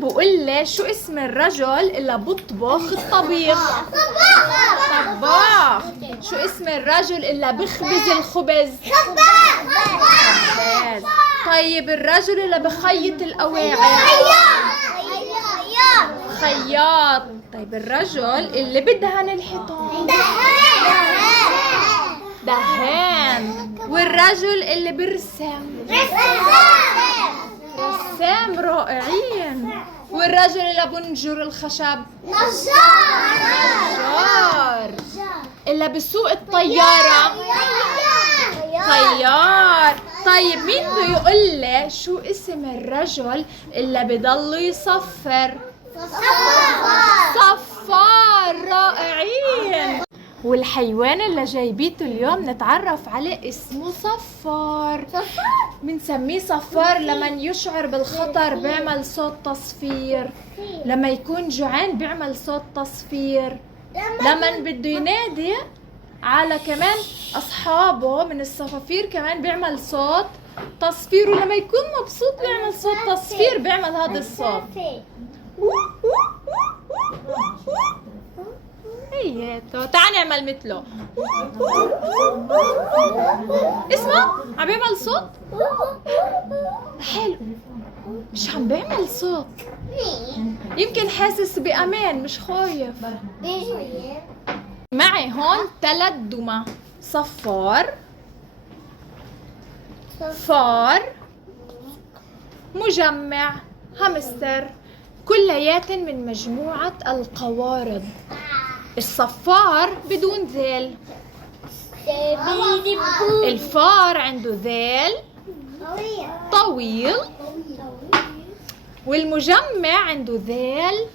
بقول لي شو اسم الرجل اللي بطبخ الطبيخ؟ طباخ. شو اسم الرجل اللي بخبز الخبز؟ خباز. طيب الرجل اللي بخيط الأواعي؟ خياط. طيب الرجل اللي بدهن الحيطان؟ دهان. والرجل اللي برسم؟ رسام. رائعين. والرجل اللي بنجر الخشب؟ نجار. اللي بسوق الطيارة؟ طيار. طيب مين بده يقول لي شو اسم الرجل اللي بضل يصفر؟ صفار. رائعين. والحيوان اللي جايبيته اليوم نتعرف عليه اسمه صفار. بنسميه صفار لما يشعر بالخطر بيعمل صوت تصفير، لما يكون جوعان بيعمل صوت تصفير، لما بده ينادي على كمان أصحابه من الصفافير كمان بيعمل صوت تصفير، ولما يكون مبسوط بيعمل صوت تصفير بيعمل هذا الصوت. هيته تعال نعمل مثله. اسمع عم بيعمل صوت حلو، مش عم بيعمل صوت، يمكن حاسس بأمان مش خايف. معي هون 3 دمى: صفار، فار، مجمع، همستر، كليات من مجموعة القوارض. الصفار بدون ذيل، الفار عنده ذيل طويل، والمجمع عنده ذيل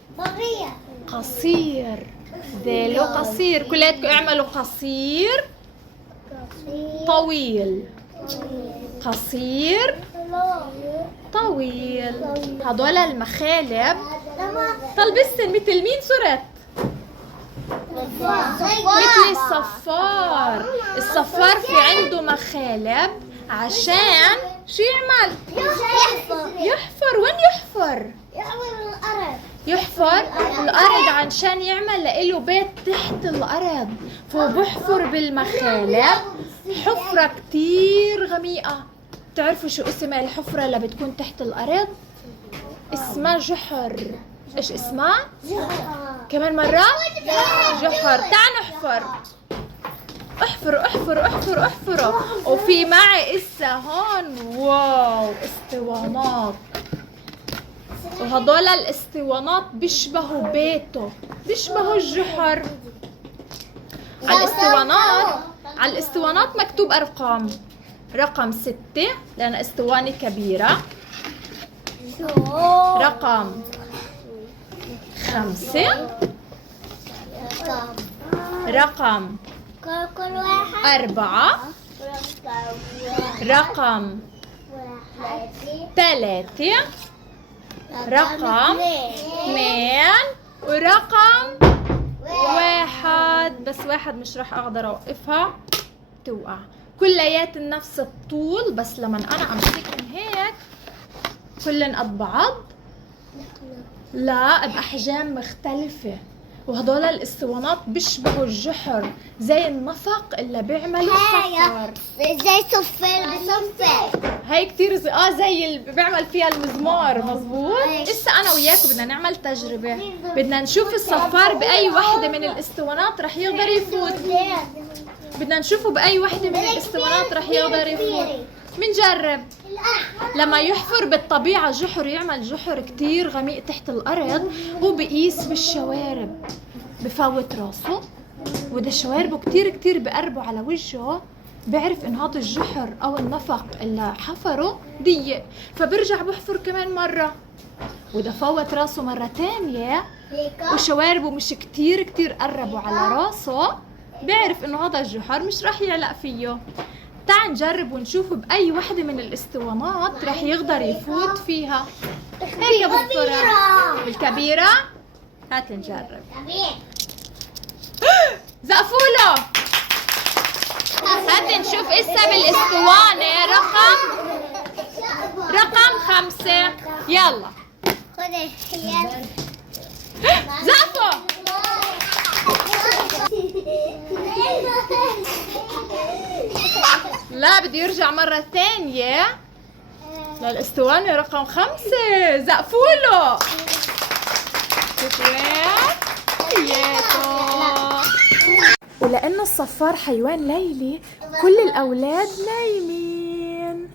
قصير. ذيله قصير. كلياتكم اعملوا قصير طويل قصير طويل. هدول المخالب. طلبستن مثل مين صرت؟ مثل الصفار. الصفار في عنده مخالب عشان شو يعمل؟ يحفر. وين يحفر؟ يحفر الأرض عشان يعمل له بيت تحت الأرض، فبحفر بالمخالب حفرة كتير غميقة. بتعرفوا شو اسم الحفرة اللي بتكون تحت الأرض؟ اسمها جحر. ايش اسمها؟ كمان مرة؟ جحر. تعال نحفر. احفروا احفروا احفروا احفروا. وفي معي اسا هون واو اسطوانات، وهدول الاسطوانات بيشبهوا بيته، بيشبهوا الجحر. على الاسطوانات مكتوب ارقام. رقم 6 لأن اسطوانة كبيرة، رقم 5، رقم 4، رقم 3، رقم 2، ورقم 1. بس 1 مش راح اقدر اوقفها توقع. كليات نفس الطول، بس لما انا امسكهم هيك كلن قد بعض؟ لا، بأحجام مختلفة. وهدول الاسطوانات بيشبهوا الجحر زي النفق اللي بيعملوا الصفار. زي صفر بصفر. هي كتير زي اللي بيعمل فيها المزمار. مظبوط. هسه انا وياكم بدنا نعمل تجربة، بدنا نشوف الصفار بأي وحدة من الاسطوانات رح يقدر يفوت. بدنا نشوفه بأي وحدة من الاسطوانات رح يقدر يفوت. منجرب. لما يحفر بالطبيعة جحر، يعمل جحر كتير غميق تحت الأرض، هو بقيس بالشوارب، بفوت راسه وده شواربه كتير كتير بقربوا على وجهه، بعرف إن هذا الجحر أو النفق اللي حفره ضيق، فبرجع بحفر كمان مرة، وده فوت راسه مرة تانية وشواربه مش كتير كتير قربوا على راسه، بعرف إنه هذا الجحر مش راح يعلق فيه. تعال نجرب ونشوف بأي وحدة من الاسطوانات رح يقدر يفوت فيها. هيك بالسرعة. بالكبيرة؟ هات نجرب. زقفوله. هات نشوف اسا بالاسطوانة رقم 5. يلا. زقفوا. لا بدي يرجع مرة ثانية للاسطوانة رقم 5. زقفوا له. ولأنه الصفار حيوان ليلي كل الأولاد نايمين.